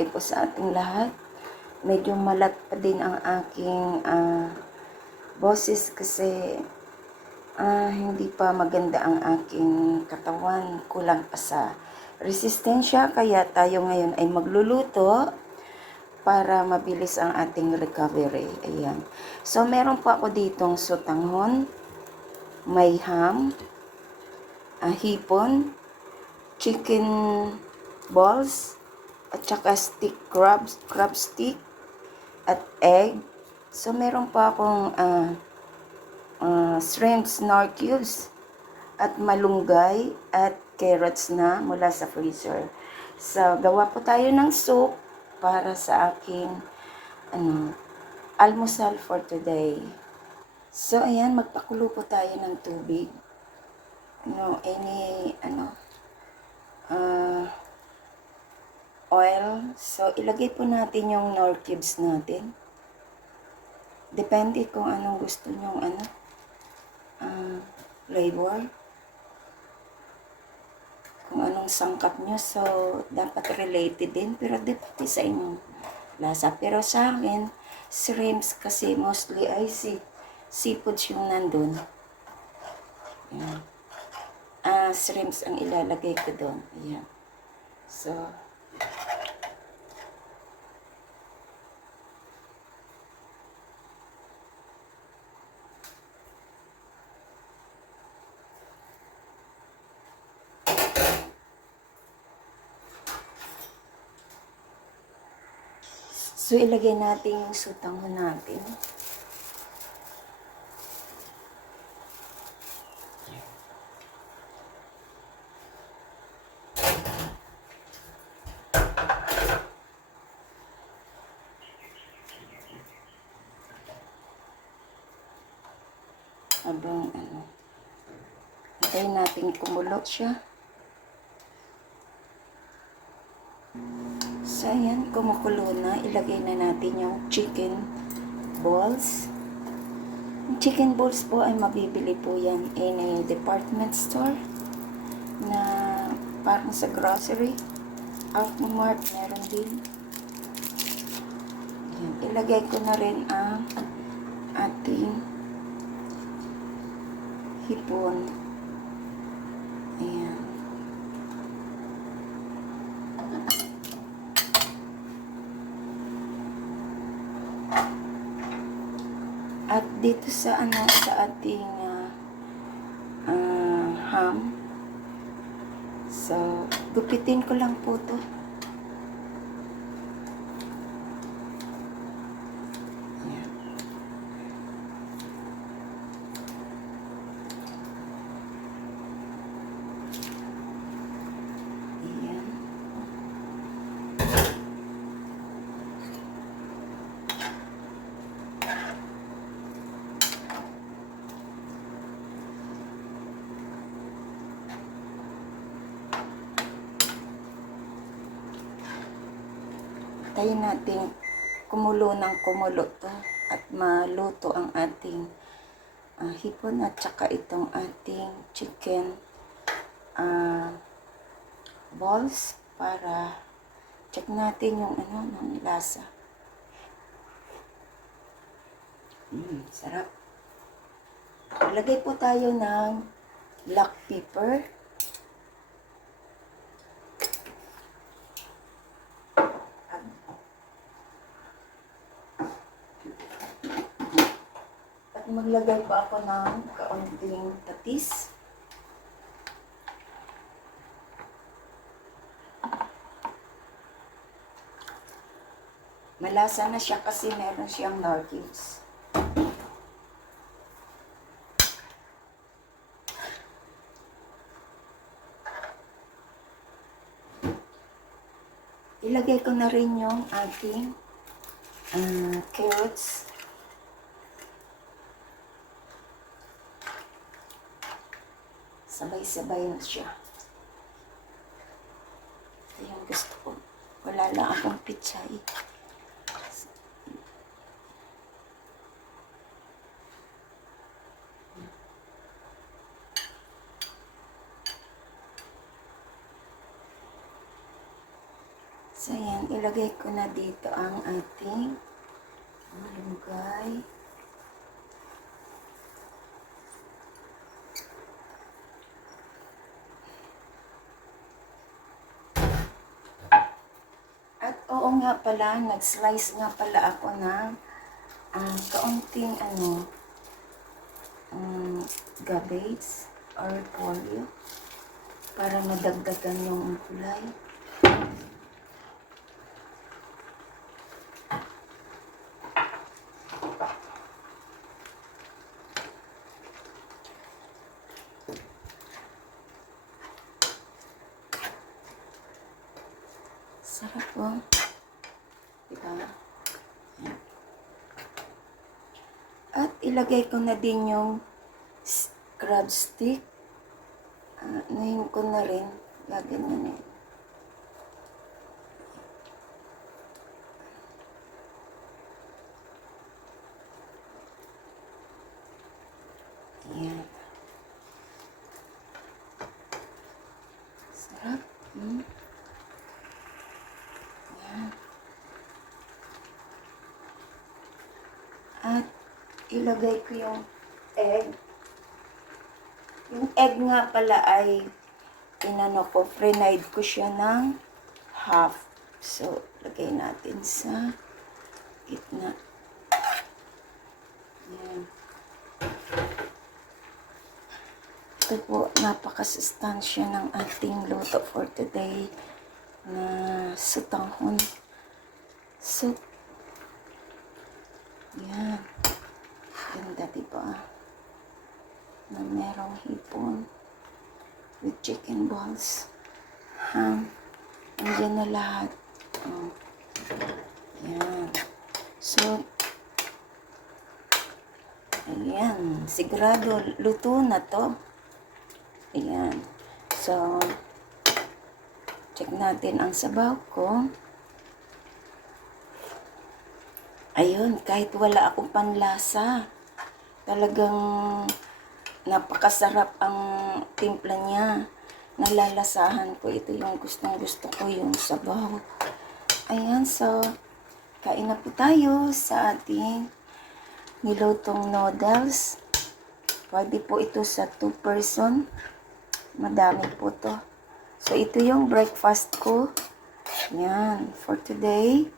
buhay po sa ating lahat. Medyo malat pa din ang aking boses kasi hindi pa maganda ang aking katawan. Kulang pa sa resistensya. Kaya tayo ngayon ay magluluto para mabilis ang ating recovery. Ayan. So, meron po ako ditong sutanghon, may ham, hipon, chicken balls, at saka crab stick, at egg. So, meron pa akong shrimp nor cubes, at malunggay, at carrots na mula sa freezer. So, gawa po tayo ng soup para sa aking almusal for today. So, ayan, magpakulo po tayo ng tubig. Oil. So, ilagay po natin yung nor cubes natin. Depende kung anong gusto nyong flavor. Kung anong sangkap nyo. So, dapat related din. Pero depende sa inyong lasa. Pero sa akin, shrimps kasi mostly ay seafoods yung nandun. Ayan. Shrimps ang ilalagay ko doon. Ayan. So, ilagay natin yung sutanghon natin. Habang hintayin natin kumulo siya. So, ayan, kumukulo na. Ilagay na natin yung chicken balls. Yung chicken balls po ay mabibili po yan in a department store na parang sa grocery. Alfamart, meron din. Ayan, ilagay ko na rin ang ating hipon. Ayan. At dito sa ating ham. So, gupitin ko lang po to. Ayan. Ayan. Tayo natin kumulo ng kumulo to at maluto ang ating hipon at saka itong ating chicken balls para check natin yung ng lasa. Sarap. Lagay po tayo ng black pepper. Maglagay pa ako ng kaunting patis. Malasa na siya kasi meron siyang nor cubes. Ilagay ko na rin yung ating carrots. Sabay-sabay na siya. Ito yung gusto ko. Wala lang akong pichay. So, yan. Ilagay ko na dito ang ating malunggay. At oo nga pala, nag-slice nga pala ako ng kaunting cabbage or repolyo para madagdagan yung kulay. Sarap po. Diba? Ayan. At ilagay ko na din yung crab stick. Nahin ko na rin. Gaganyan eh. Ayan. Sarap. Ayan. At ilagay ko yung egg. Yung egg nga pala ay frenied ko siya ng half. So, lagay natin sa gitna. Ayan. Ito po, napakasustansya ng ating luto for today na sutanghon soup. Yan. Ganda, diba? Na merong hipon with chicken balls. Ham. Andiyan na lahat. Oh. Yan. So, ayan. Sigurado, luto na to. Ayan. So, check natin ang sabaw ko. Ayun, kahit wala akong panlasa, talagang napakasarap ang timpla niya. Nalalasahan ko. Ito yung gustong-gusto ko, yung sabaw. Ayan, so, kain na po tayo sa ating nilutong noodles. Pwede po ito sa 2 person. Madami po to. So, ito yung breakfast ko. Yan, for today.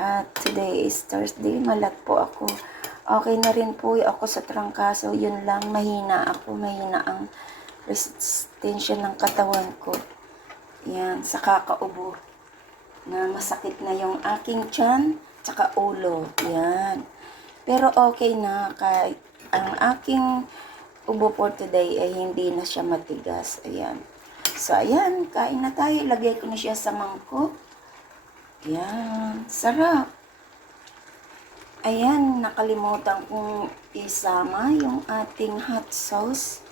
At today is Thursday. Malat po ako. Okay na rin po ako sa trangkaso. Yun lang, mahina ako. Mahina ang resistensya ng katawan ko. Yan, sa kakaubo. Na masakit na yung aking tiyan, tsaka ulo. Yan. Pero okay na kahit ang aking ubo for today ay hindi na siya matigas. Ayan. So, ayan. Kain na tayo. Lagay ko na siya sa mangkok. Ayan. Sarap. Ayan. Nakalimutan kong isama yung ating hot sauce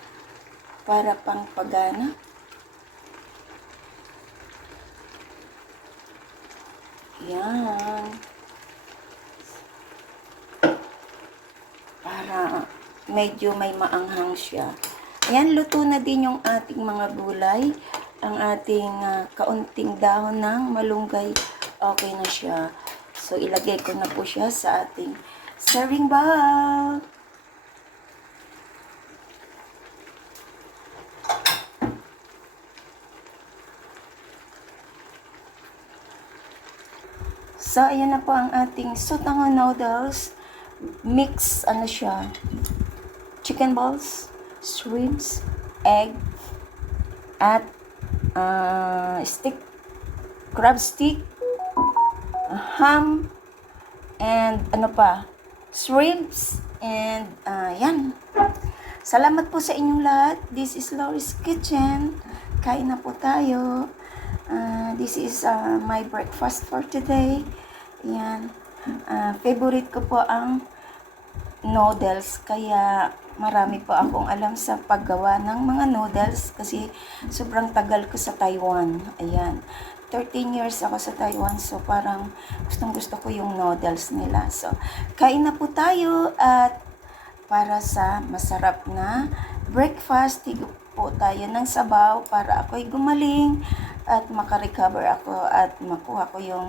para pangpagana. Ayan. Para medyo may maanghang siya. Ayan, luto na din yung ating mga gulay. Ang ating kaunting dahon ng malunggay, okay na siya. So, ilagay ko na po siya sa ating serving bowl. So, ayan na po ang ating sutanghon noodles. Mix, siya, chicken balls, shrimps, egg, at crab stick, ham, and shrimps, and yan. Salamat po sa inyong lahat. This is Lori's Kitchen. Kain na po tayo. This is my breakfast for today. Yan. Favorite ko po ang noodles, kaya marami po akong alam sa paggawa ng mga noodles kasi sobrang tagal ko sa Taiwan. Ayan. 13 years ako sa Taiwan, so parang gustong-gusto ko yung noodles nila. So, kain na po tayo at para sa masarap na breakfast, po tayo ng sabaw para ako'y gumaling at makarecover ako at makuha ko yung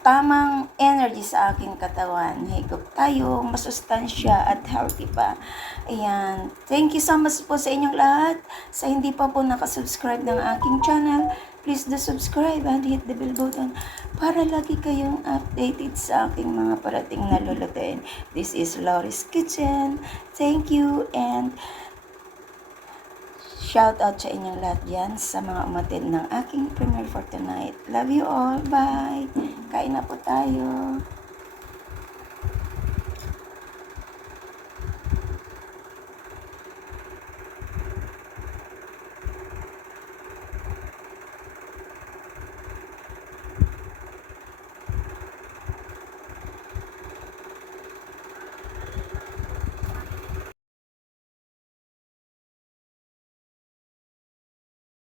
tamang energy sa aking katawan. Higop tayo, masustansya at healthy pa. Ayan. Thank you so much po sa inyong lahat. Sa hindi pa po nakasubscribe ng aking channel, please do subscribe and hit the bell button para lagi kayong updated sa aking mga parating na lulutuin. This is Laurie's Kitchen. Thank you and shout out sa inyong lahat yan sa mga umatid ng aking premiere for tonight. Love you all. Bye. Kain na po tayo.